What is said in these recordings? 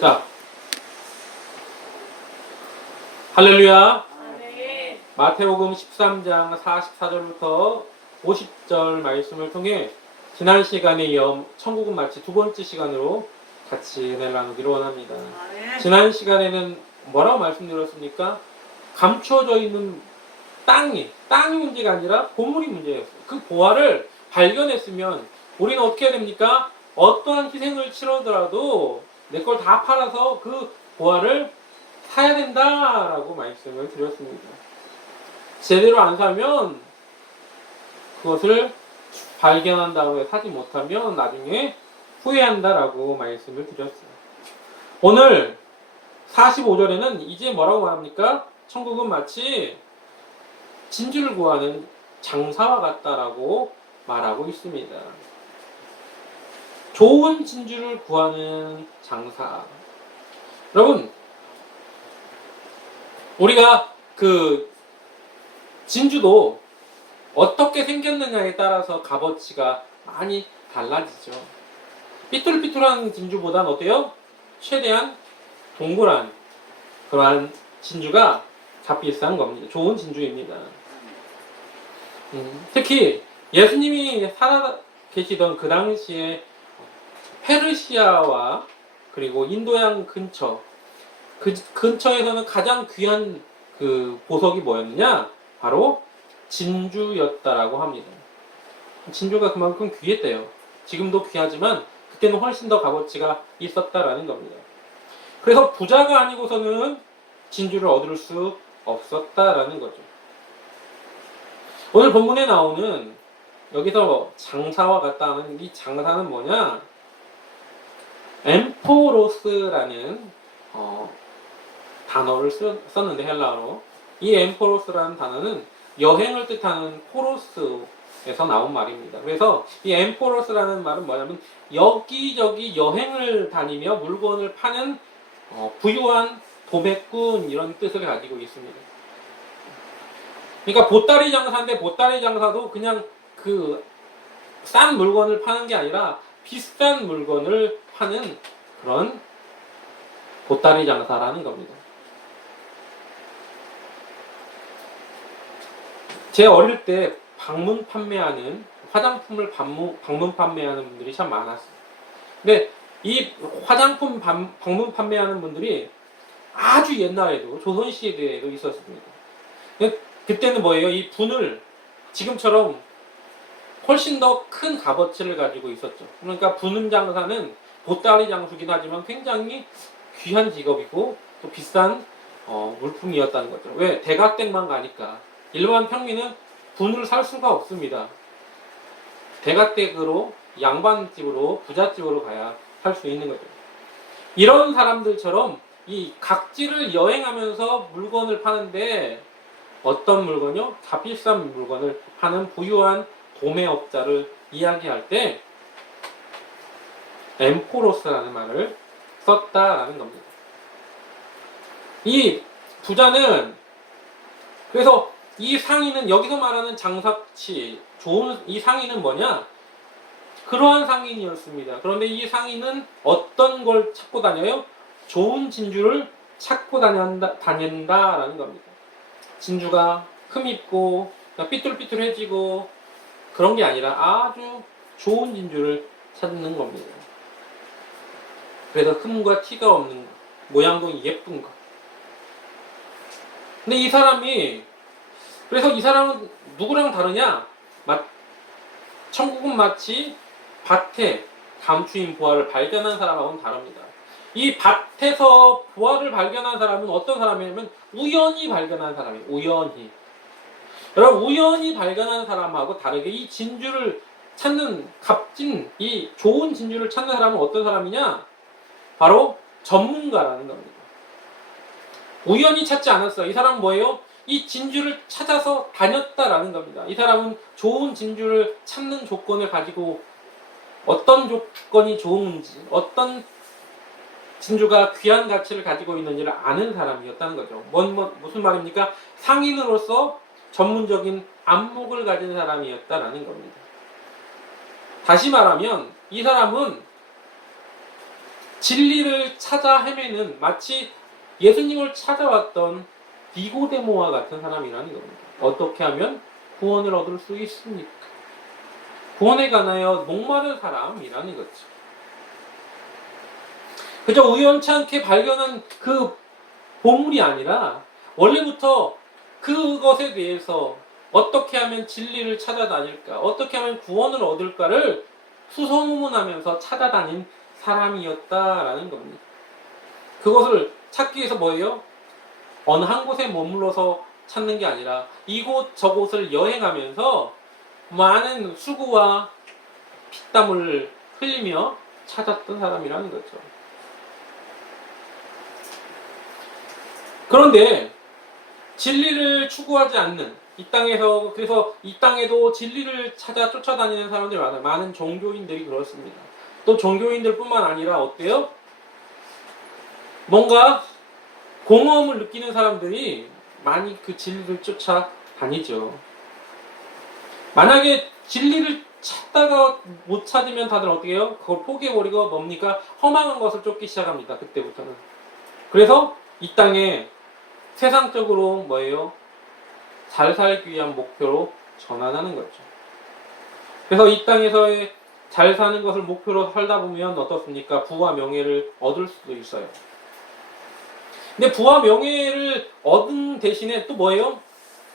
자, 할렐루야. 네. 마태복음 13장 44절부터 50절 말씀을 통해 지난 시간에 이어 천국은 마치 두 번째 시간으로 같이 은혜를 나누기를 원합니다. 지난 시간에는 뭐라고 말씀드렸습니까? 감춰져 있는 땅이 문제가 아니라 보물이 문제였어요. 그 보화를 발견했으면 우리는 어떻게 해야 됩니까? 어떠한 희생을 치르더라도 내 걸 다 팔아서 그 보화를 사야 된다라고 말씀을 드렸습니다. 제대로 안 사면 그것을 발견한 다음에 사지 못하면 나중에 후회한다라고 말씀을 드렸어요. 오늘 45절에는 이제 뭐라고 말합니까? 천국은 마치 진주를 구하는 장사와 같다라고 말하고 있습니다. 좋은 진주를 구하는 장사. 여러분, 우리가 그 진주도 어떻게 생겼느냐에 따라서 값어치가 많이 달라지죠. 삐뚤삐뚤한 진주보단 어때요? 최대한 동그란 그러한 진주가 값비싼 겁니다. 좋은 진주입니다. 특히 예수님이 살아 계시던 그 당시에 페르시아와 그리고 인도양 근처, 그 근처에서는 가장 귀한 그 보석이 뭐였느냐? 바로 진주였다라고 합니다. 진주가 그만큼 귀했대요. 지금도 귀하지만 그때는 훨씬 더 값어치가 있었다라는 겁니다. 그래서 부자가 아니고서는 진주를 얻을 수 없었다라는 거죠. 오늘 본문에 나오는 여기서 장사와 같다 하는 이 장사는 뭐냐? 엠포로스라는 단어를 썼는데 헬라어로 이 엠포로스라는 단어는 여행을 뜻하는 포로스에서 나온 말입니다. 그래서 이 엠포로스라는 말은 뭐냐면 여기저기 여행을 다니며 물건을 파는 부유한 도매꾼 이런 뜻을 가지고 있습니다. 그러니까 보따리 장사인데 보따리 장사도 그냥 그 싼 물건을 파는 게 아니라 비싼 물건을 파는 그런 보따리 장사라는 겁니다. 제 어릴 때 방문 판매하는 화장품을 방문 판매하는 분들이 참 많았어요. 근데 이 화장품 방문 판매하는 분들이 아주 옛날에도 조선시대에도 있었습니다. 그때는 뭐예요? 이 분을 지금처럼 훨씬 더 큰 값어치를 가지고 있었죠. 그러니까 분은 장사는 보따리 장수긴 하지만 굉장히 귀한 직업이고 또 비싼 물품이었다는 거죠. 왜? 대가댁만 가니까. 일반 평민은 분을 살 수가 없습니다. 대가댁으로 양반집으로 부잣집으로 가야 살 수 있는 거죠. 이런 사람들처럼 이 각지를 여행하면서 물건을 파는데 어떤 물건이요? 값비싼 물건을 파는 부유한 도매업자를 이야기할 때 엠포로스라는 말을 썼다라는 겁니다. 이 부자는 그래서 이 상인은 여기서 말하는 장사치 좋은 이 상인은 뭐냐? 그러한 상인이었습니다. 그런데 이 상인은 어떤 걸 찾고 다녀요? 좋은 진주를 찾고 다닌다라는 겁니다. 진주가 흠입고 삐뚤삐뚤해지고 그런 게 아니라 아주 좋은 진주를 찾는 겁니다. 그래서 흠과 티가 없는 것, 모양도 예쁜 것. 근데 이 사람이 그래서 이 사람은 누구랑 다르냐? 천국은 마치 밭에 감추인 보화를 발견한 사람하고는 다릅니다. 이 밭에서 보화를 발견한 사람은 어떤 사람이냐면 우연히 발견한 사람이에요. 우연히. 여러분 우연히 발견한 사람하고 다르게 이 진주를 찾는 값진 이 좋은 진주를 찾는 사람은 어떤 사람이냐? 바로 전문가라는 겁니다. 우연히 찾지 않았어요. 이 사람은 뭐예요? 이 진주를 찾아서 다녔다라는 겁니다. 이 사람은 좋은 진주를 찾는 조건을 가지고 어떤 조건이 좋은지, 어떤 진주가 귀한 가치를 가지고 있는지를 아는 사람이었다는 거죠. 무슨 말입니까? 상인으로서 전문적인 안목을 가진 사람이었다라는 겁니다. 다시 말하면 이 사람은 진리를 찾아 헤매는 마치 예수님을 찾아왔던 니고데모와 같은 사람이라는 겁니다. 어떻게 하면 구원을 얻을 수 있습니까? 구원에 관하여 목마른 사람이라는 거죠. 그저 우연치 않게 발견한 그 보물이 아니라 원래부터 그것에 대해서 어떻게 하면 진리를 찾아다닐까, 어떻게 하면 구원을 얻을까를 수소문하면서 찾아다닌 사람이었다라는 겁니다. 그것을 찾기 위해서 뭐예요? 어느 한 곳에 머물러서 찾는 게 아니라 이곳 저곳을 여행하면서 많은 수고와 피땀을 흘리며 찾았던 사람이라는 거죠. 그런데 진리를 추구하지 않는 이 땅에서, 그래서 이 땅에도 진리를 찾아 쫓아다니는 사람들이 많아요. 많은 종교인들이 그렇습니다. 또 종교인들 뿐만 아니라 어때요? 뭔가 공허함을 느끼는 사람들이 많이 그 진리를 쫓아다니죠. 만약에 진리를 찾다가 못 찾으면 다들 어떻게 해요? 그걸 포기해버리고 뭡니까? 허망한 것을 쫓기 시작합니다. 그때부터는. 그래서 이 땅에 세상적으로 뭐예요? 잘 살기 위한 목표로 전환하는 거죠. 그래서 이 땅에서의 잘 사는 것을 목표로 살다 보면 어떻습니까? 부와 명예를 얻을 수도 있어요. 근데 부와 명예를 얻은 대신에 또 뭐예요?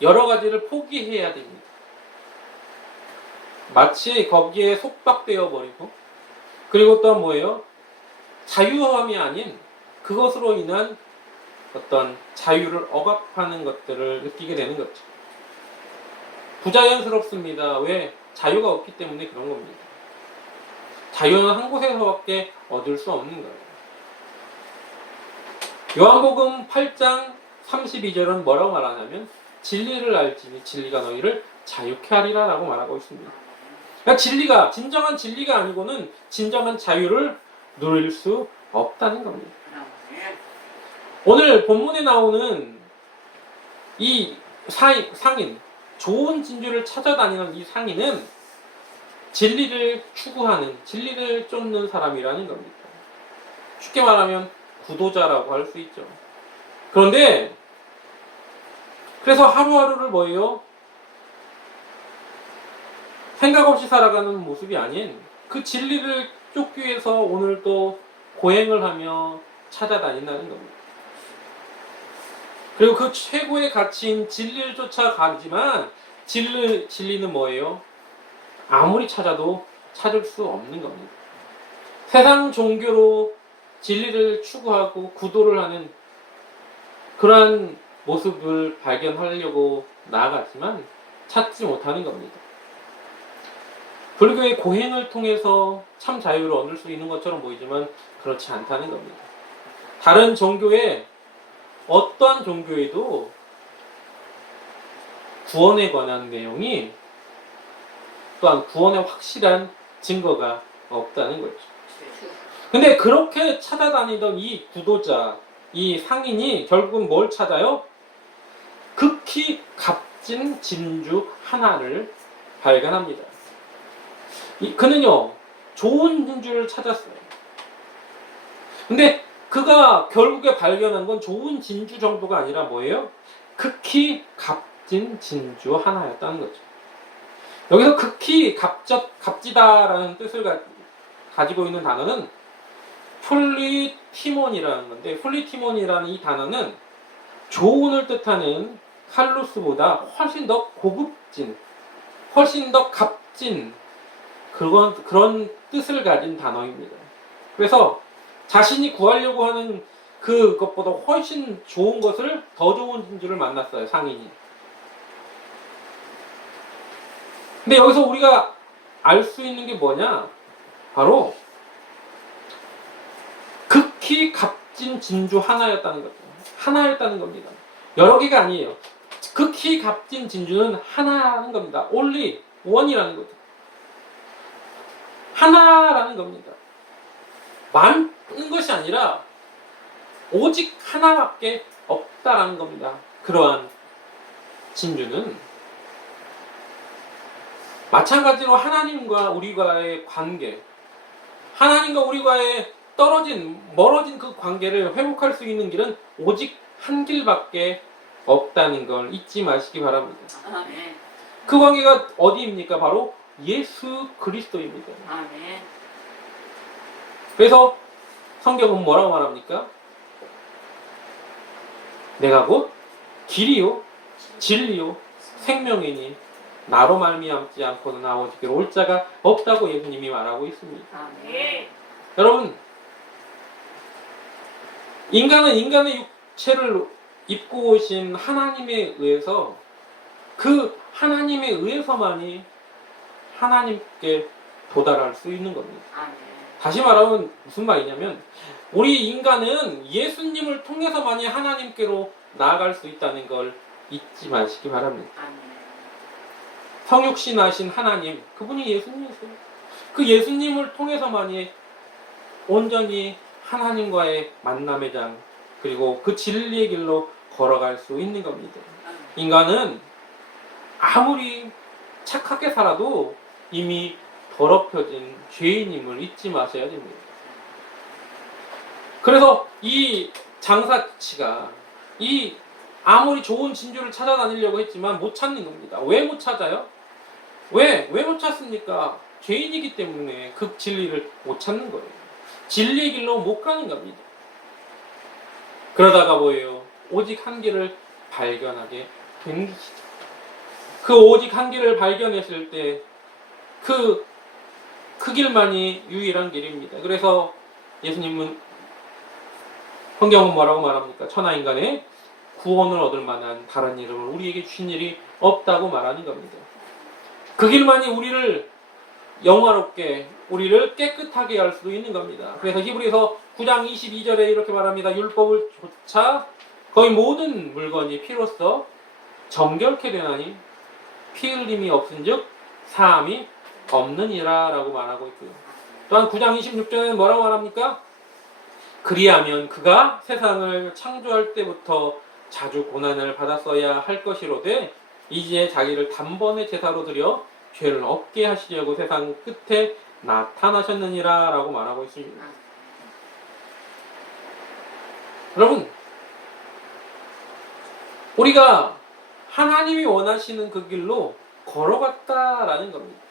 여러 가지를 포기해야 됩니다. 마치 거기에 속박되어 버리고, 그리고 또 뭐예요? 자유함이 아닌 그것으로 인한 어떤 자유를 억압하는 것들을 느끼게 되는 거죠. 부자연스럽습니다. 왜? 자유가 없기 때문에 그런 겁니다. 자유는 한 곳에서밖에 얻을 수 없는 거예요. 요한복음 8장 32절은 뭐라고 말하냐면 진리를 알지니 진리가 너희를 자유케 하리라 라고 말하고 있습니다. 그러니까 진리가, 진정한 진리가 아니고는 진정한 자유를 누릴 수 없다는 겁니다. 오늘 본문에 나오는 이 상인, 좋은 진주를 찾아다니는 이 상인은 진리를 추구하는, 진리를 쫓는 사람이라는 겁니다. 쉽게 말하면 구도자라고 할 수 있죠. 그런데 그래서 하루하루를 뭐예요? 생각 없이 살아가는 모습이 아닌 그 진리를 쫓기 위해서 오늘 또 고행을 하며 찾아다닌다는 겁니다. 그리고 그 최고의 가치인 진리를 쫓아가지만 진리는 뭐예요? 아무리 찾아도 찾을 수 없는 겁니다. 세상 종교로 진리를 추구하고 구도를 하는 그러한 모습을 발견하려고 나아갔지만 찾지 못하는 겁니다. 불교의 고행을 통해서 참 자유를 얻을 수 있는 것처럼 보이지만 그렇지 않다는 겁니다. 다른 종교에, 어떠한 종교에도 구원에 관한 내용이, 또한 구원의 확실한 증거가 없다는 거죠. 근데 그렇게 찾아다니던 이 구도자, 이 상인이 결국은 뭘 찾아요? 극히 값진 진주 하나를 발견합니다. 그는요, 좋은 진주를 찾았어요. 근데 그가 결국에 발견한 건 좋은 진주 정도가 아니라 뭐예요? 극히 값진 진주 하나였다는 거죠. 여기서 극히 값지다라는 뜻을 가지고 있는 단어는 플리티몬이라는 건데, 플리티몬이라는 이 단어는 조운을 뜻하는 칼루스보다 훨씬 더 고급진, 훨씬 더 값진 그런 뜻을 가진 단어입니다. 그래서 자신이 구하려고 하는 그것보다 훨씬 좋은 것을, 더 좋은 진주를 만났어요, 상인이. 근데 여기서 우리가 알 수 있는 게 뭐냐? 바로 극히 값진 진주 하나였다는 거죠. 하나였다는 겁니다. 여러 개가 아니에요. 극히 값진 진주는 하나라는 겁니다. only one이라는 거죠. 하나라는 겁니다. 많은 것이 아니라 오직 하나밖에 없다라는 겁니다. 그러한 진주는 마찬가지로 하나님과 우리와의 관계, 하나님과 우리와의 멀어진 그 관계를 회복할 수 있는 길은 오직 한 길밖에 없다는 걸 잊지 마시기 바랍니다. 아멘. 그 관계가 어디입니까? 바로 예수 그리스도입니다. 아멘. 그래서 성경은 뭐라고 말합니까? 내가 곧 길이요 진리요 생명이니 나로 말미암지 않고는 아버지께로 올 자가 없다고 예수님이 말하고 있습니다. 아멘. 여러분, 인간은 인간의 육체를 입고 오신 하나님에 의해서 그 하나님에 의해서만이 하나님께 도달할 수 있는 겁니다. 아멘. 다시 말하면 무슨 말이냐면 우리 인간은 예수님을 통해서만이 하나님께로 나아갈 수 있다는 걸 잊지 마시기 바랍니다. 아멘. 성육신하신 하나님, 그분이 예수님이세요. 그 예수님을 통해서만이 온전히 하나님과의 만남의 장, 그리고 그 진리의 길로 걸어갈 수 있는 겁니다. 인간은 아무리 착하게 살아도 이미 더럽혀진 죄인임을 잊지 마셔야 됩니다. 그래서 이 장사치가 아무리 좋은 진주를 찾아다니려고 했지만 못 찾는 겁니다. 왜 못 찾아요? 왜 못 찾습니까? 죄인이기 때문에 그 진리를 못 찾는 거예요. 진리의 길로 못 가는 겁니다. 그러다가 뭐예요? 오직 한 길을 발견하게 된 것이죠. 그 오직 한 길을 발견했을 때 그 길만이 유일한 길입니다. 그래서 예수님은 성경은 뭐라고 말합니까? 천하인간의 구원을 얻을 만한 다른 이름을 우리에게 주신 일이 없다고 말하는 겁니다. 그 길만이 우리를 영화롭게, 우리를 깨끗하게 할 수도 있는 겁니다. 그래서 히브리서 9장 22절에 이렇게 말합니다. 율법을 조차 거의 모든 물건이 피로써 정결케 되나니 피 흘림이 없은즉 사함이 없느니라 라고 말하고 있고요. 또한 9장 26절에는 뭐라고 말합니까? 그리하면 그가 세상을 창조할 때부터 자주 고난을 받았어야 할 것이로되 이제 자기를 단번에 제사로 드려 죄를 없게 하시려고 세상 끝에 나타나셨느니라 라고 말하고 있습니다. 여러분, 우리가 하나님이 원하시는 그 길로 걸어갔다라는 겁니다.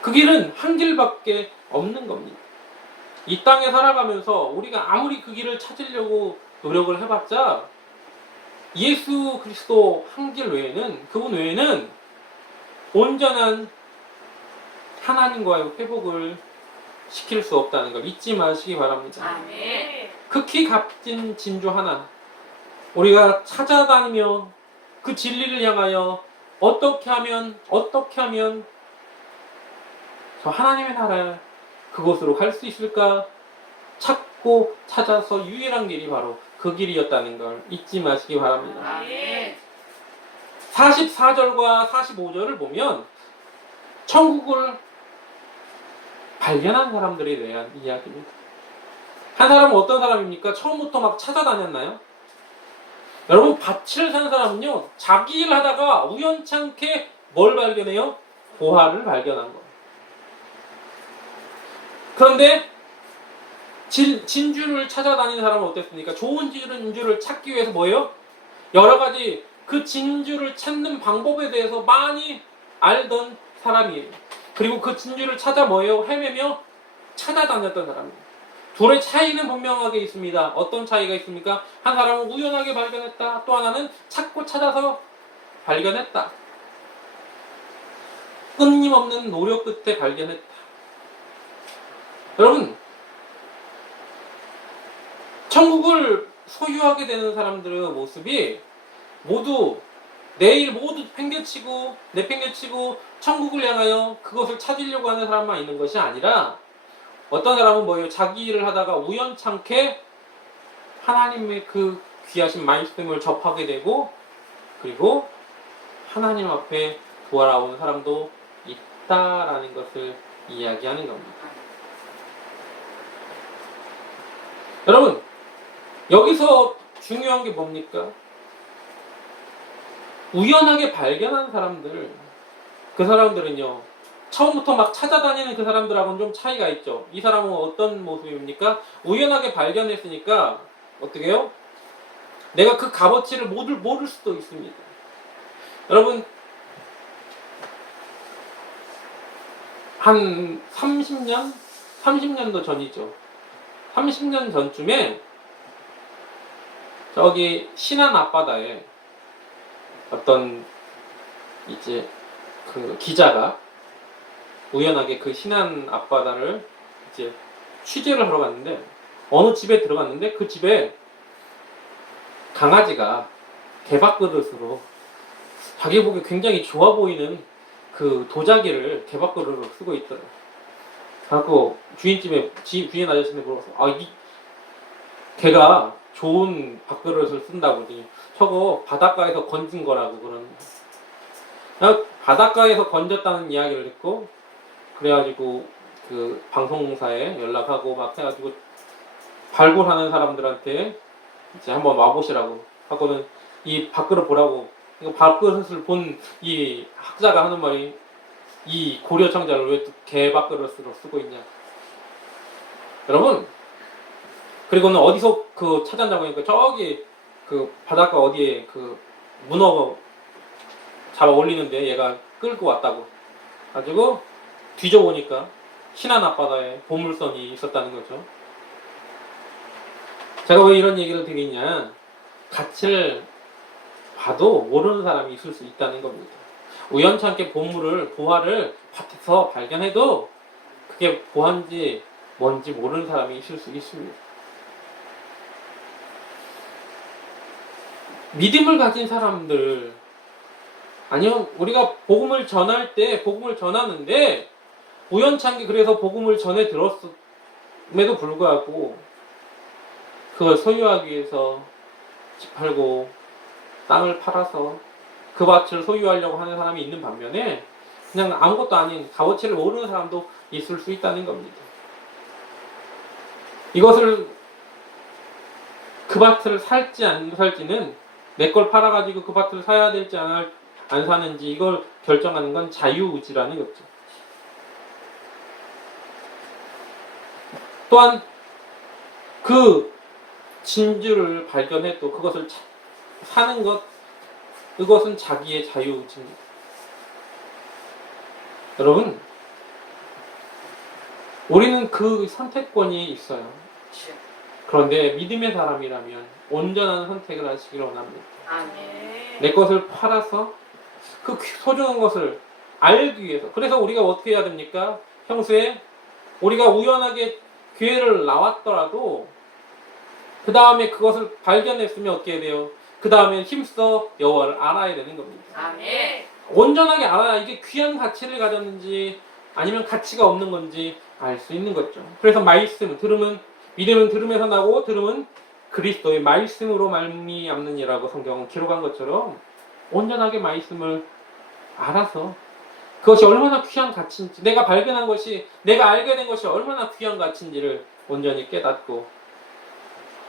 그 길은 한 길밖에 없는 겁니다. 이 땅에 살아가면서 우리가 아무리 그 길을 찾으려고 노력을 해봤자 예수 그리스도 한 길 외에는, 그분 외에는 온전한 하나님과의 회복을 시킬 수 없다는 걸 잊지 마시기 바랍니다. 아멘. 극히 값진 진주 하나, 우리가 찾아다니며 그 진리를 향하여 어떻게 하면 저 하나님의 나라 그곳으로 갈 수 있을까 찾고 찾아서 유일한 길이 바로 그 길이었다는 걸 잊지 마시기 바랍니다. 아멘. 44절과 45절을 보면 천국을 발견한 사람들에 대한 이야기입니다. 한 사람은 어떤 사람입니까? 처음부터 막 찾아다녔나요? 여러분, 밭을 산 사람은요, 자기 일 하다가 우연찮게 뭘 발견해요? 보화를 발견한 거예요. 그런데 진주를 찾아다니는 사람은 어땠습니까? 좋은 진주를 찾기 위해서 뭐예요? 여러 가지 그 진주를 찾는 방법에 대해서 많이 알던 사람이에요. 그리고 그 진주를 찾아 뭐예요? 헤매며 찾아다녔던 사람이에요. 둘의 차이는 분명하게 있습니다. 어떤 차이가 있습니까? 한 사람은 우연하게 발견했다. 또 하나는 찾고 찾아서 발견했다. 끊임없는 노력 끝에 발견했다. 여러분, 천국을 소유하게 되는 사람들의 모습이 모두 내일 모두 내팽개치고 천국을 향하여 그것을 찾으려고 하는 사람만 있는 것이 아니라 어떤 사람은 뭐예요? 자기 일을 하다가 우연찮게 하나님의 그 귀하신 말씀을 접하게 되고 그리고 하나님 앞에 돌아오는 사람도 있다라는 것을 이야기하는 겁니다. 여러분, 여기서 중요한 게 뭡니까? 우연하게 발견한 사람들, 그 사람들은요, 처음부터 막 찾아다니는 그 사람들하고는 좀 차이가 있죠. 이 사람은 어떤 모습입니까? 우연하게 발견했으니까 어떻게 해요? 내가 그 값어치를 모를 수도 있습니다. 여러분, 한 30년? 30년도 전이죠. 30년 전쯤에 저기 신안 앞바다에 어떤 이제 그 기자가 우연하게 그 신안 앞바다를 이제 취재를 하러 갔는데 어느 집에 들어갔는데 그 집에 강아지가 개밥그릇으로 자기 보기에 굉장히 좋아 보이는 그 도자기를 개밥그릇으로 쓰고 있더라고요. 그래갖고 주인 아저씨한테 물어봤어. 이 걔가 좋은 밥그릇을 쓴다고 그러더니 저거 바닷가에서 건진 거라고 그러는 거예요. 바닷가에서 건졌다는 이야기를 듣고 그래가지고 그 방송사에 연락하고 막 해가지고 발굴하는 사람들한테 이제 한번 와보시라고 하고는 이 밥그릇 보라고 밥그릇을 본 이 학자가 하는 말이 이 고려 청자를 왜 개밥그릇으로 쓰고 있냐. 여러분, 그리고는 어디서 그 찾았냐고 하니까 저기 그 바닷가 어디에 그 문어 잡아 올리는데 얘가 끌고 왔다고 가지고 뒤져보니까 신안 앞바다에 보물선이 있었다는 거죠. 제가 왜 이런 얘기를 드리냐, 가치를 봐도 모르는 사람이 있을 수 있다는 겁니다. 우연찮게 보화를 밭에서 발견해도 그게 보화인지 뭔지 모르는 사람이 있을 수 있습니다. 믿음을 가진 사람들, 아니요, 우리가 복음을 전할 때 복음을 전하는데 우연찮게 그래서 복음을 전해 들었음에도 불구하고 그걸 소유하기 위해서 집 팔고 땅을 팔아서 그 밭을 소유하려고 하는 사람이 있는 반면에 그냥 아무것도 아닌 값어치를 모르는 사람도 있을 수 있다는 겁니다. 이것을 그 밭을 살지 안 살지는 내 걸 팔아가지고 그 밭을 사야 될지 안 사는지 이걸 결정하는 건 자유의지라는 거죠. 또한 그 진주를 발견해도 그것을 사는 것, 그것은 자기의 자유의지입니다. 여러분, 우리는 그 선택권이 있어요. 그런데 믿음의 사람이라면 온전한 선택을 하시기를 원합니다. 아멘. 내 것을 팔아서 그 소중한 것을 알기 위해서. 그래서 우리가 어떻게 해야 됩니까? 평소에 우리가 우연하게 기회를 나왔더라도 그 다음에 그것을 발견했으면 어떻게 해야 돼요? 그 다음에 힘써 여호와를 알아야 되는 겁니다. 아멘. 온전하게 알아야 이게 귀한 가치를 가졌는지 아니면 가치가 없는 건지 알 수 있는 거죠. 그래서 믿음은 들음에서 나고 들음은 그리스도의 말씀으로 말미암느니라고 성경은 기록한 것처럼 온전하게 말씀을 알아서 그것이 얼마나 귀한 가치인지, 내가 발견한 것이, 내가 알게 된 것이 얼마나 귀한 가치인지를 온전히 깨닫고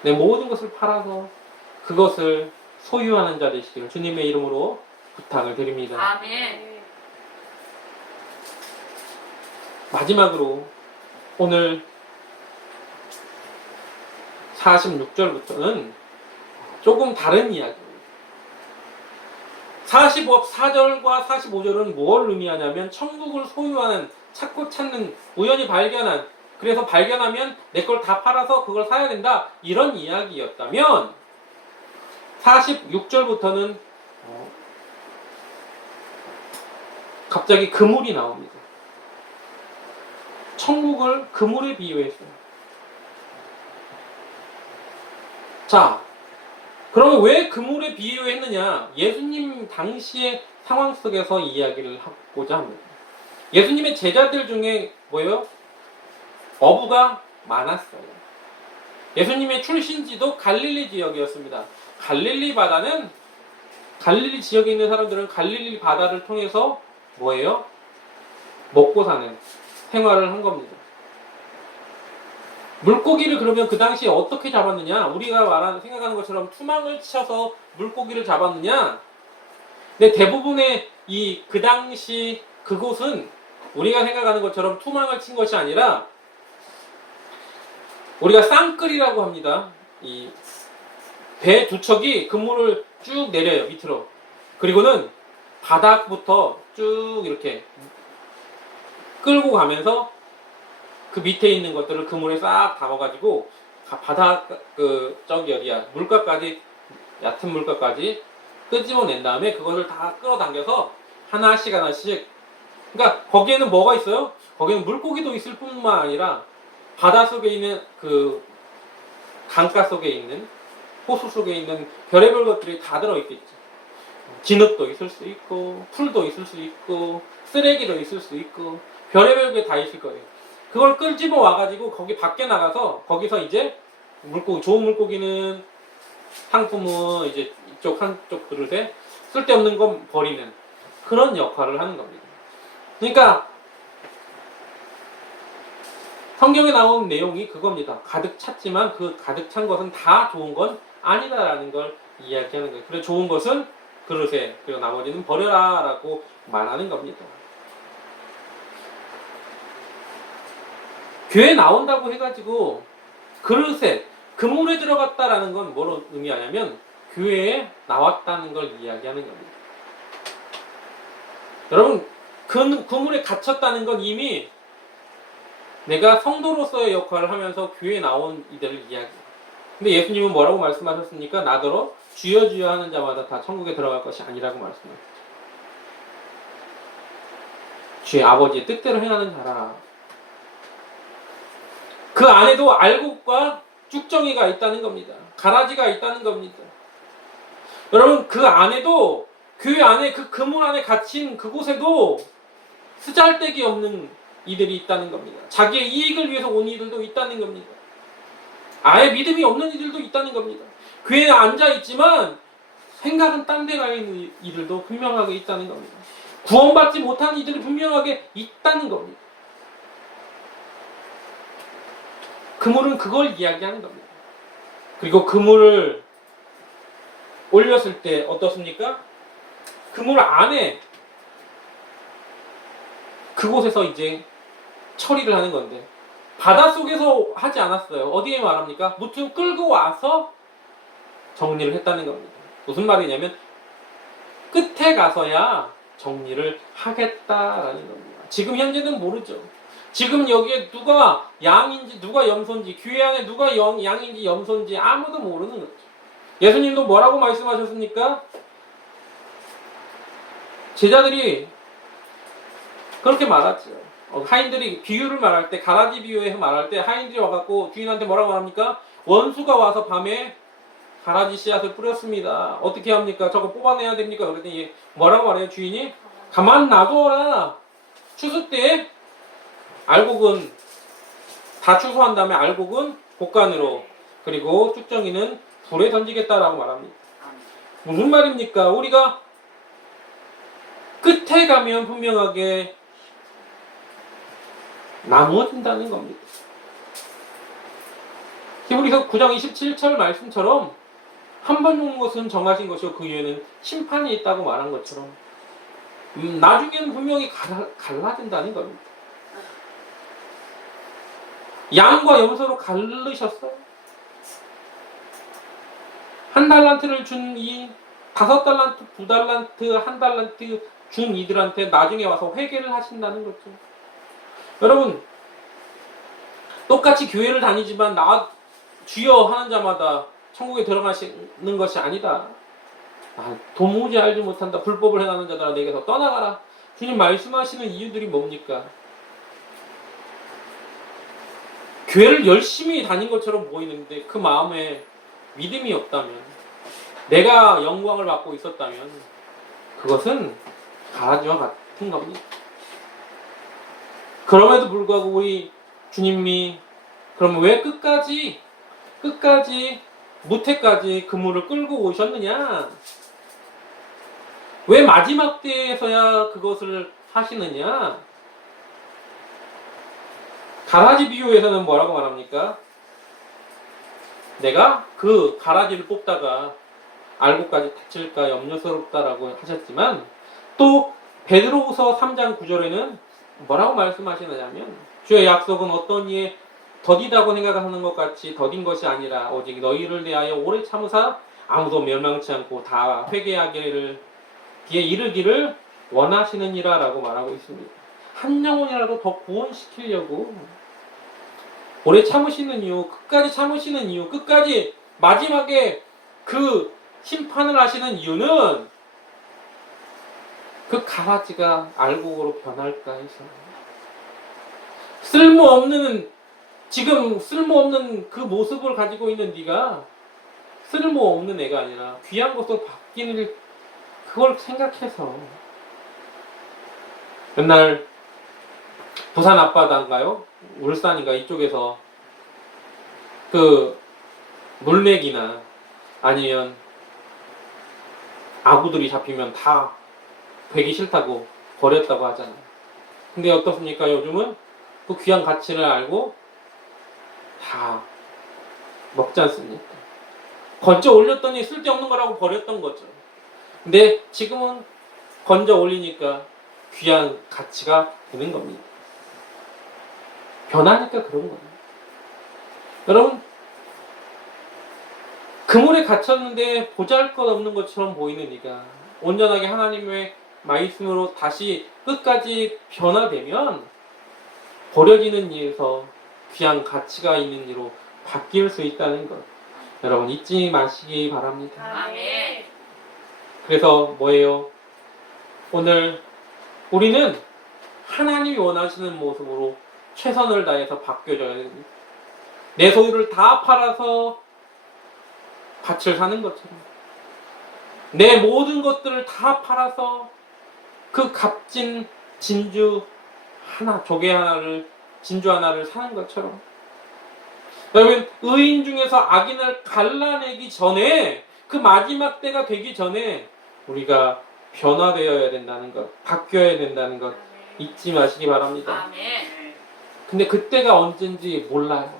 내 모든 것을 팔아서 그것을 소유하는 자 되시기를 주님의 이름으로 부탁을 드립니다. 아멘. 마지막으로 오늘 46절부터는 조금 다른 이야기입니다. 44절과 45절은 뭘 의미하냐면 천국을 소유하는, 찾고 찾는, 우연히 발견한, 그래서 발견하면 내 걸 다 팔아서 그걸 사야 된다, 이런 이야기였다면 46절부터는 갑자기 그물이 나옵니다. 천국을 그물에 비유했어요. 자, 그러면 왜 그물에 비유했느냐? 예수님 당시의 상황 속에서 이야기를 하고자 합니다. 예수님의 제자들 중에 뭐예요? 어부가 많았어요. 예수님의 출신지도 갈릴리 지역이었습니다. 갈릴리 지역에 있는 사람들은 갈릴리 바다를 통해서 뭐예요? 먹고 사는 생활을 한 겁니다. 물고기를 그러면 그 당시에 어떻게 잡았느냐? 우리가 생각하는 것처럼 투망을 쳐서 물고기를 잡았느냐? 근데 대부분의 그 당시 그곳은 우리가 생각하는 것처럼 투망을 친 것이 아니라 우리가 쌍끌이라고 합니다. 이 배 두 척이 그물을 쭉 내려요, 밑으로. 그리고는 바닥부터 쭉 이렇게 끌고 가면서 그 밑에 있는 것들을 그물에 싹 담아가지고 바닥 저기 어디야 물가까지, 얕은 물가까지 끄집어낸 다음에 그것을 다 끌어당겨서 하나씩 하나씩, 그러니까 거기에는 뭐가 있어요? 거기에는 물고기도 있을 뿐만 아니라 바다 속에 있는 그 강가 속에 있는 호수 속에 있는 별의별 것들이 다 들어있겠죠. 진흙도 있을 수 있고 풀도 있을 수 있고 쓰레기도 있을 수 있고 별의별 게 다 있을 거예요. 그걸 끌집어 와가지고 거기 밖에 나가서 거기서 이제 물고기, 좋은 물고기는 상품은 이제 이쪽 한쪽 그릇에, 쓸데없는 건 버리는 그런 역할을 하는 겁니다. 그러니까 성경에 나온 내용이 그겁니다. 가득 찼지만 그 가득 찬 것은 다 좋은 건 아니다라는 걸 이야기하는 거예요. 그래, 좋은 것은 그릇에, 그리고 나머지는 버려라 라고 말하는 겁니다. 교회 나온다고 해가지고 그릇에, 그물에 들어갔다라는 건 뭐로 의미하냐면 교회에 나왔다는 걸 이야기하는 겁니다. 여러분, 그물에 갇혔다는 건 이미 내가 성도로서의 역할을 하면서 교회에 나온 이들을 이야기해요. 근데 예수님은 뭐라고 말씀하셨습니까? 나더러 주여 주여 하는 자마다 다 천국에 들어갈 것이 아니라고 말씀하셨죠. 주의 아버지의 뜻대로 행하는 자라. 그 안에도 알곡과 쭉정이가 있다는 겁니다. 가라지가 있다는 겁니다. 여러분, 그 안에도, 교회 안에, 그 그물 안에 갇힌 그곳에도 쓰잘데기 없는 이들이 있다는 겁니다. 자기의 이익을 위해서 온 이들도 있다는 겁니다. 아예 믿음이 없는 이들도 있다는 겁니다. 교회에 앉아있지만 생각은 딴 데 가 있는 이들도 분명하게 있다는 겁니다. 구원받지 못한 이들이 분명하게 있다는 겁니다. 그물은 그걸 이야기하는 겁니다. 그리고 그물을 올렸을 때 어떻습니까? 그물 안에, 그곳에서 이제 처리를 하는 건데 바닷속에서 하지 않았어요. 어디에 말합니까? 무튼 끌고 와서 정리를 했다는 겁니다. 무슨 말이냐면 끝에 가서야 정리를 하겠다라는 겁니다. 지금 현재는 모르죠. 지금 여기에 누가 양인지 누가 염소인지, 교회 안에 누가 양인지 염소인지 아무도 모르는 거죠. 예수님도 뭐라고 말씀하셨습니까? 제자들이 그렇게 말하죠. 하인들이 비유를 말할 때, 가라지 비유에서 말할 때 하인들이 와갖고 주인한테 뭐라고 말합니까? 원수가 와서 밤에 가라지 씨앗을 뿌렸습니다. 어떻게 합니까? 저거 뽑아내야 됩니까? 그랬더니 뭐라고 말해요? 주인이 가만 놔둬라. 추수 때 알곡은 다 추수한 다음에 알곡은 곡간으로, 그리고 쭉정이는 불에 던지겠다라고 말합니다. 무슨 말입니까? 우리가 끝에 가면 분명하게 나누어진다는 겁니다. 히브리서 9장 27절 말씀처럼 한 번 죽는 것은 정하신 것이고 그 이유는 심판이 있다고 말한 것처럼 나중에는 분명히 갈라진다는 겁니다. 양과 염소로 갈르셨어요. 한 달란트를 준 이 5달란트, 2달란트, 1달란트 준 이들한테 나중에 와서 회개를 하신다는 거죠. 여러분, 똑같이 교회를 다니지만 나 주여 하는 자마다 천국에 들어가시는 것이 아니다. 도무지 알지 못한다. 불법을 행하는 자들아 내게서 떠나가라. 주님 말씀하시는 이유들이 뭡니까? 교회를 열심히 다닌 것처럼 보이는데 그 마음에 믿음이 없다면, 내가 영광을 받고 있었다면 그것은 가라지와 같은 겁니다. 그럼에도 불구하고 우리 주님이 그러면 왜 끝까지 무태까지 그물을 끌고 오셨느냐? 왜 마지막 때에서야 그것을 하시느냐? 가라지 비유에서는 뭐라고 말합니까? 내가 그 가라지를 뽑다가 알곡까지 다칠까 염려스럽다라고 하셨지만, 또 베드로후서 3장 9절에는 뭐라고 말씀하시느냐면 주의 약속은 어떤 이에 더디다고 생각하는 것 같이 더딘 것이 아니라 오직 너희를 대하여 오래 참으사 아무도 멸망치 않고 다 회개하기를 뒤에 이르기를 원하시느니라 라고 말하고 있습니다. 한 영혼이라도 더 구원시키려고 오래 참으시는 이유, 끝까지 참으시는 이유, 끝까지 마지막에 그 심판을 하시는 이유는 그 가라지가 알곡으로 변할까 해서 지금 쓸모없는 그 모습을 가지고 있는 네가 쓸모없는 애가 아니라 귀한 것으로 바뀌는 그걸 생각해서 맨날 부산 앞바다인가요? 울산인가 이쪽에서 그 물맥이나 아니면 아구들이 잡히면 다 되기 싫다고 버렸다고 하잖아요. 근데 어떻습니까? 요즘은 그 귀한 가치를 알고 다 먹지 않습니까? 건져 올렸더니 쓸데없는 거라고 버렸던 거죠. 근데 지금은 건져 올리니까 귀한 가치가 되는 겁니다. 변하니까 그런 거예요. 여러분, 그물에 갇혔는데 보잘것없는 것처럼 보이는 이가 온전하게 하나님의 말씀으로 다시 끝까지 변화되면 버려지는 이에서 귀한 가치가 있는 이로 바뀔 수 있다는 것 여러분 잊지 마시기 바랍니다. 아멘. 그래서 뭐예요? 오늘 우리는 하나님이 원하시는 모습으로 최선을 다해서 바뀌어져야 됩니다. 내 소유를 다 팔아서 밭을 사는 것처럼 내 모든 것들을 다 팔아서 그 값진 진주 하나, 조개 하나를, 진주 하나를 사는 것처럼 여러분, 의인 중에서 악인을 갈라내기 전에 그 마지막 때가 되기 전에 우리가 변화되어야 된다는 것, 바뀌어야 된다는 것 잊지 마시기 바랍니다. 아멘. 근데 그때가 언젠지 몰라요.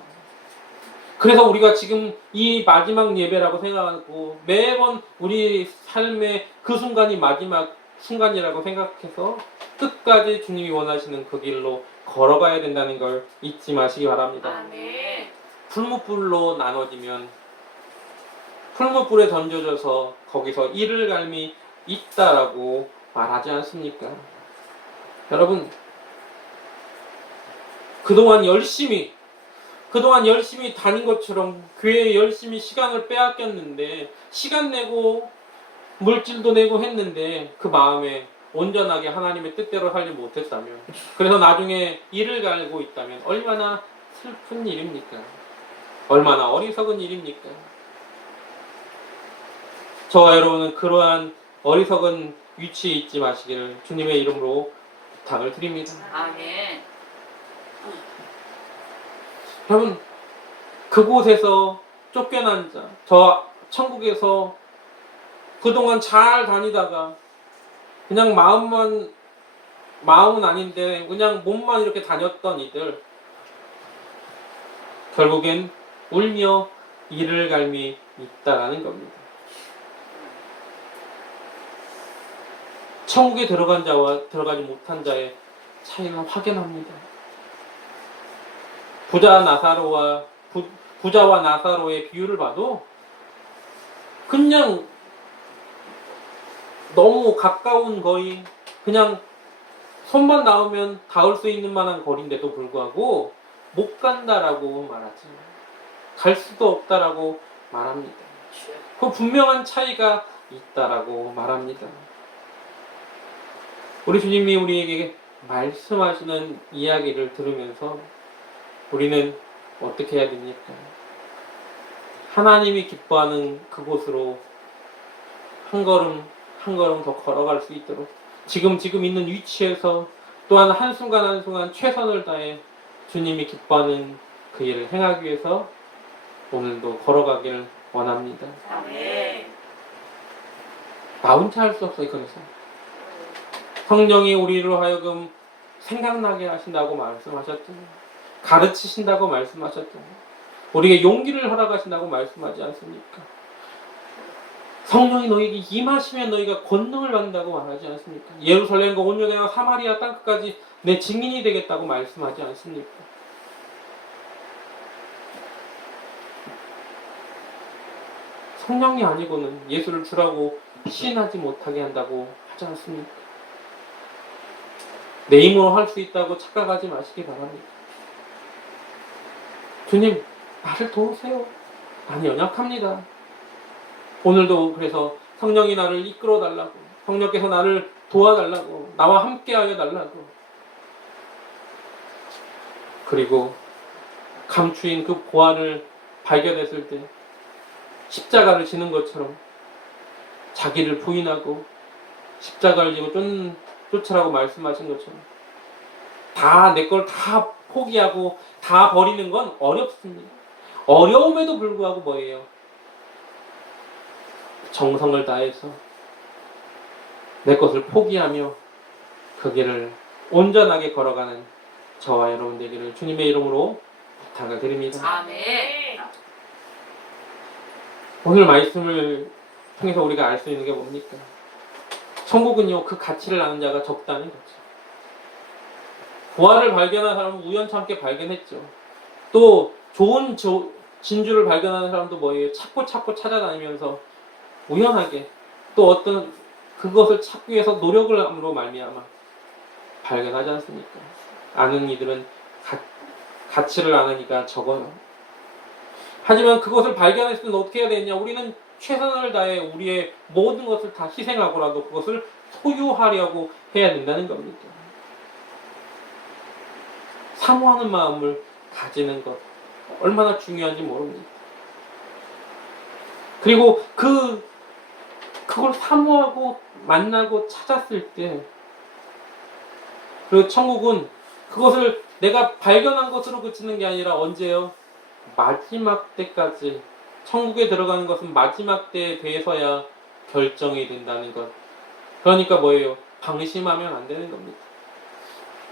그래서 우리가 지금 이 마지막 예배라고 생각하고 매번 우리 삶의 그 순간이 마지막 순간이라고 생각해서 끝까지 주님이 원하시는 그 길로 걸어가야 된다는 걸 잊지 마시기 바랍니다. 아멘. 풀무불로 나눠지면 풀무불에 던져져서 거기서 이를 갈미 있다라고 말하지 않습니까? 여러분, 그동안 열심히 다닌 것처럼 교회에 열심히 시간을 빼앗겼는데 시간 내고 물질도 내고 했는데 그 마음에 온전하게 하나님의 뜻대로 살지 못했다면 그래서 나중에 이를 갈고 있다면 얼마나 슬픈 일입니까? 얼마나 어리석은 일입니까? 저와 여러분은 그러한 어리석은 위치에 있지 마시기를 주님의 이름으로 부탁을 드립니다. 아멘. 여러분, 그곳에서 쫓겨난 자, 저 천국에서 그동안 잘 다니다가 그냥 마음은 아닌데 그냥 몸만 이렇게 다녔던 이들 결국엔 울며 이를 갈미 있다라는 겁니다. 천국에 들어간 자와 들어가지 못한 자의 차이는 확연합니다. 부자와 나사로의 비유를 봐도 그냥 너무 가까운 거리, 그냥 손만 닿으면 닿을 수 있는 만한 거리인데도 불구하고 못 간다라고 말하지. 갈 수도 없다라고 말합니다. 그 분명한 차이가 있다라고 말합니다. 우리 주님이 우리에게 말씀하시는 이야기를 들으면서 우리는 어떻게 해야 됩니까? 하나님이 기뻐하는 그곳으로 한 걸음 한 걸음 더 걸어갈 수 있도록 지금 있는 위치에서 또한 한순간 최선을 다해 주님이 기뻐하는 그 일을 행하기 위해서 오늘도 걸어가기를 원합니다. 아멘. 나 혼자 할 수 없어요. 그래서 성령이 우리로 하여금 생각나게 하신다고 말씀하셨잖아요. 가르치신다고 말씀하셨잖아요. 우리에게 용기를 허락하신다고 말씀하지 않습니까? 성령이 너에게 임하시면 너희가 권능을 받는다고 말하지 않습니까? 예루살렘과 온 유대와 사마리아 땅끝까지 내 증인이 되겠다고 말씀하지 않습니까? 성령이 아니고는 예수를 주라고 시인하지 못하게 한다고 하지 않습니까? 내 힘으로 할 수 있다고 착각하지 마시기 바랍니다. 주님, 나를 도우세요. 나는 연약합니다. 오늘도 그래서 성령이 나를 이끌어 달라고, 성령께서 나를 도와달라고, 나와 함께하여 달라고, 그리고 감추인 그 보화를 발견했을 때 십자가를 지는 것처럼 자기를 부인하고 십자가를 지고 쫓으라고 말씀하신 것처럼 다 내 걸 다 포기하고 다 버리는 건 어렵습니다. 어려움에도 불구하고 뭐예요? 정성을 다해서 내 것을 포기하며 그 길을 온전하게 걸어가는 저와 여러분 되기를 주님의 이름으로 부탁을 드립니다. 아멘. 오늘 말씀을 통해서 우리가 알 수 있는 게 뭡니까? 천국은요, 그 가치를 아는 자가 적다는 거죠. 부활을 발견한 사람은 우연찮게 발견했죠. 또 좋은 진주를 발견하는 사람도 뭐예요? 찾고 찾아다니면서 우연하게 또 어떤 그것을 찾기 위해서 노력을 함으로 말미암아 발견하지 않습니까? 아는 이들은 가치를 아는 이가 적어요. 하지만 그것을 발견했을 때는 어떻게 해야 되느냐? 우리는 최선을 다해 우리의 모든 것을 다 희생하고라도 그것을 소유하려고 해야 된다는 겁니다. 사모하는 마음을 가지는 것 얼마나 중요한지 모릅니다. 그리고 그걸 사모하고 만나고 찾았을 때 그 천국은 그것을 내가 발견한 것으로 그치는 게 아니라 언제요? 마지막 때까지. 천국에 들어가는 것은 마지막 때에 대해서야 결정이 된다는 것. 그러니까 뭐예요? 방심하면 안 되는 겁니다.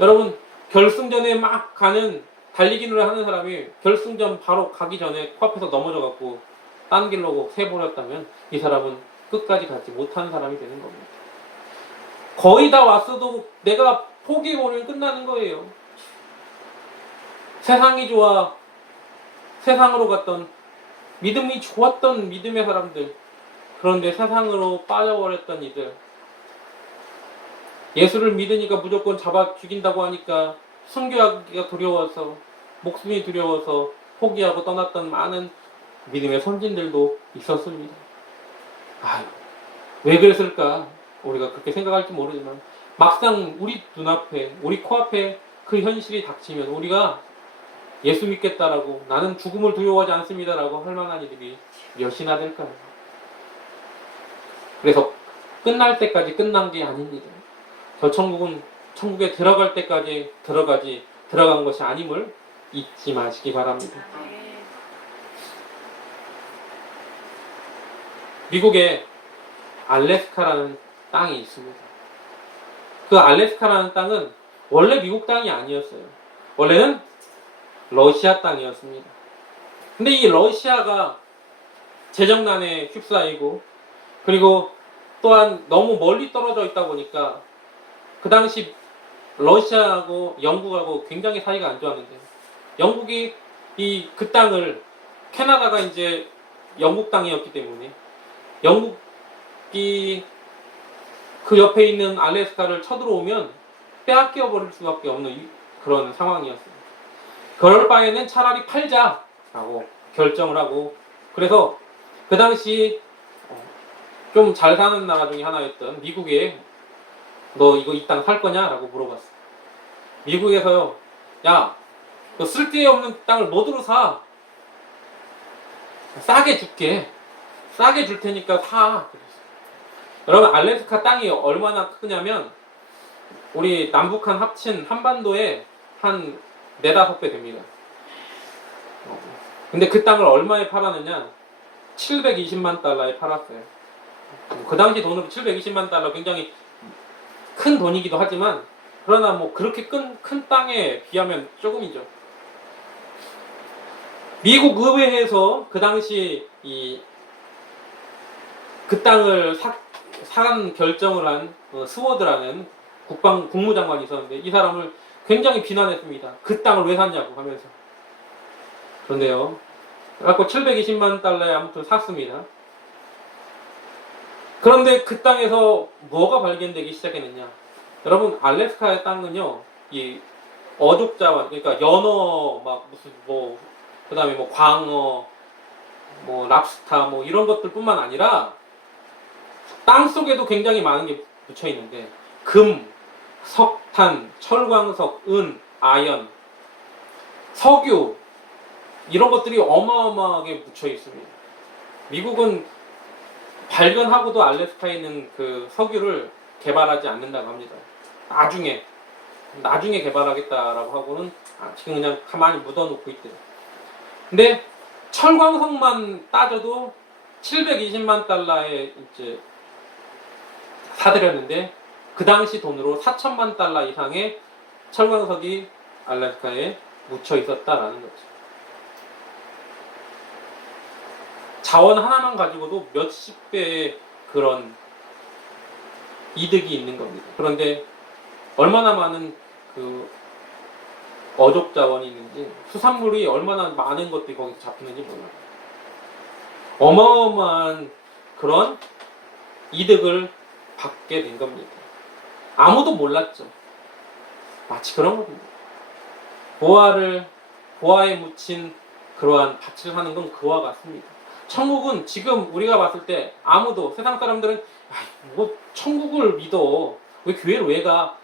여러분, 결승전에 막 가는 달리기를 하는 사람이 결승전 바로 가기 전에 코앞에서 넘어져갖고 딴 길로 새버렸다면 이 사람은 끝까지 가지 못하는 사람이 되는 겁니다. 거의 다 왔어도 내가 포기해버리면 끝나는 거예요. 세상이 좋아, 세상으로 갔던 믿음이 좋았던 믿음의 사람들, 그런데 세상으로 빠져버렸던 이들, 예수를 믿으니까 무조건 잡아 죽인다고 하니까 순교하기가 두려워서, 목숨이 두려워서 포기하고 떠났던 많은 믿음의 선진들도 있었습니다. 아유, 왜 그랬을까? 우리가 그렇게 생각할지 모르지만 막상 우리 눈앞에, 우리 코앞에 그 현실이 닥치면 우리가 예수 믿겠다라고, 나는 죽음을 두려워하지 않습니다라고 할 만한 이들이 몇이나 될까요? 그래서 끝날 때까지 끝난 게 아닙니다. 저 천국은 천국에 들어갈 때까지 들어간 것이 아님을 잊지 마시기 바랍니다. 미국에 알래스카라는 땅이 있습니다. 그 알래스카라는 땅은 원래 미국 땅이 아니었어요. 원래는 러시아 땅이었습니다. 근데 이 러시아가 재정난에 휩싸이고, 그리고 또한 너무 멀리 떨어져 있다 보니까 그 당시 러시아하고 영국하고 굉장히 사이가 안 좋았는데, 영국이 그 땅을, 캐나다가 이제 영국 땅이었기 때문에 영국이 그 옆에 있는 알래스카를 쳐들어오면 빼앗겨 버릴 수밖에 없는 그런 상황이었어요. 그럴 바에는 차라리 팔자라고 결정을 하고, 그래서 그 당시 좀 잘 사는 나라 중에 하나였던 미국에 너 이 땅 살 거냐? 라고 물어봤어. 미국에서요, 야, 너 쓸데없는 땅을 뭐으로 사? 싸게 줄게. 싸게 줄 테니까 사. 그랬어. 여러분, 알래스카 땅이 얼마나 크냐면 우리 남북한 합친 한반도에 한 4-5배 됩니다. 근데 그 땅을 얼마에 팔았느냐? 720만 달러에 팔았어요. 그 당시 돈으로 720만 달러 굉장히 큰 돈이기도 하지만, 그러나 뭐 그렇게 큰 땅에 비하면 조금이죠. 미국 의회에서 그 당시 그 땅을 산 결정을 한 스워드라는 국무장관이 있었는데 이 사람을 굉장히 비난했습니다. 그 땅을 왜 샀냐고 하면서. 그런데요, 그래갖고 720만 달러에 아무튼 샀습니다. 그런데 그 땅에서 뭐가 발견되기 시작했느냐? 여러분, 알래스카의 땅은요, 이 어족자원, 그러니까 연어, 막 무슨 뭐, 그다음에 뭐 광어, 뭐 랍스타, 뭐 이런 것들뿐만 아니라 땅 속에도 굉장히 많은 게 묻혀 있는데 금, 석탄, 철광석, 은, 아연, 석유 이런 것들이 어마어마하게 묻혀 있습니다. 미국은 발견하고도 알래스카에 있는 그 석유를 개발하지 않는다고 합니다. 나중에 개발하겠다라고 하고는 지금 그냥 가만히 묻어놓고 있대요. 근데 철광석만 따져도 720만 달러에 이제 사들였는데 그 당시 돈으로 4천만 달러 이상의 철광석이 알래스카에 묻혀 있었다라는 거죠. 자원 하나만 가지고도 몇십 배의 그런 이득이 있는 겁니다. 그런데 얼마나 많은 그 어족 자원이 있는지, 수산물이 얼마나 많은 것들이 거기서 잡히는지 몰라요. 어마어마한 그런 이득을 받게 된 겁니다. 아무도 몰랐죠. 마치 그런 겁니다. 보화에 묻힌 그러한 밭을 하는 건 그와 같습니다. 천국은 지금 우리가 봤을 때 아무도, 세상 사람들은 뭐 천국을 믿어, 왜 교회를 왜 가?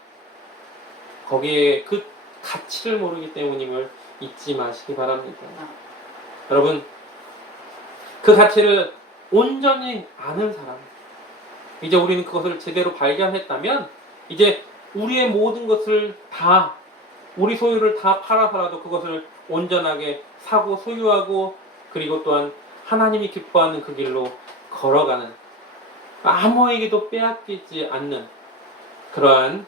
거기에 그 가치를 모르기 때문임을 잊지 마시기 바랍니다. 여러분, 그 가치를 온전히 아는 사람, 이제 우리는 그것을 제대로 발견했다면 이제 우리의 모든 것을 다, 우리 소유를 다 팔아서라도 그것을 온전하게 사고 소유하고, 그리고 또한 하나님이 기뻐하는 그 길로 걸어가는, 아무에게도 빼앗기지 않는 그러한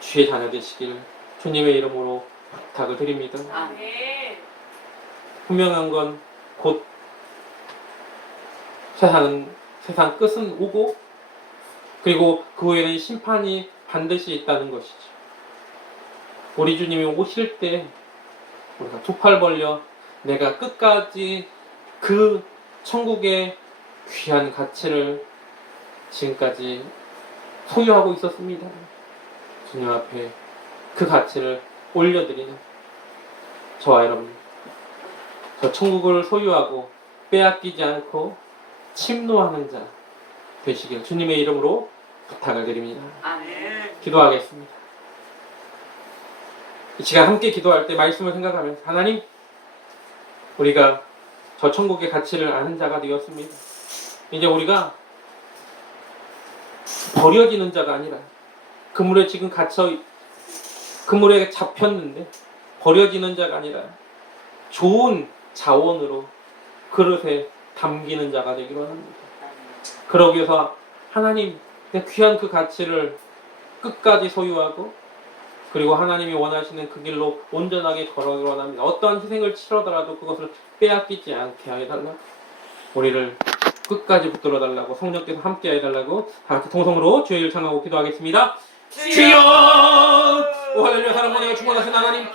주의 자녀 되시길 주님의 이름으로 부탁을 드립니다. 아멘. 분명한 건 곧 세상 끝은 오고, 그리고 그 후에는 심판이 반드시 있다는 것이죠. 우리 주님이 오실 때 우리가 두 팔 벌려 내가 끝까지 그 천국의 귀한 가치를 지금까지 소유하고 있었습니다. 주님 앞에 그 가치를 올려드리는 저와 여러분, 저 천국을 소유하고 빼앗기지 않고 침노하는 자 되시길 주님의 이름으로 부탁을 드립니다. 아멘. 기도하겠습니다. 이 시간 함께 기도할 때 말씀을 생각하면서, 하나님, 우리가 저 천국의 가치를 아는 자가 되었습니다. 이제 우리가 버려지는 자가 아니라 그물에 지금 그물에 잡혔는데 버려지는 자가 아니라 좋은 자원으로 그릇에 담기는 자가 되기로 합니다. 그러기 위해서 하나님, 내 귀한 그 가치를 끝까지 소유하고, 그리고 하나님이 원하시는 그 길로 온전하게 걸어가기 원합니다. 어떠한 희생을 치르더라도 그것을 빼앗기지 않게 해달라고, 우리를 끝까지 붙들어 달라고, 성령께서 함께 해달라고 다 같이 통성으로 주의 이름을 청하고 기도하겠습니다. 주여! 오 할렐루야. 사랑과 은혜가 충만하신 하나님,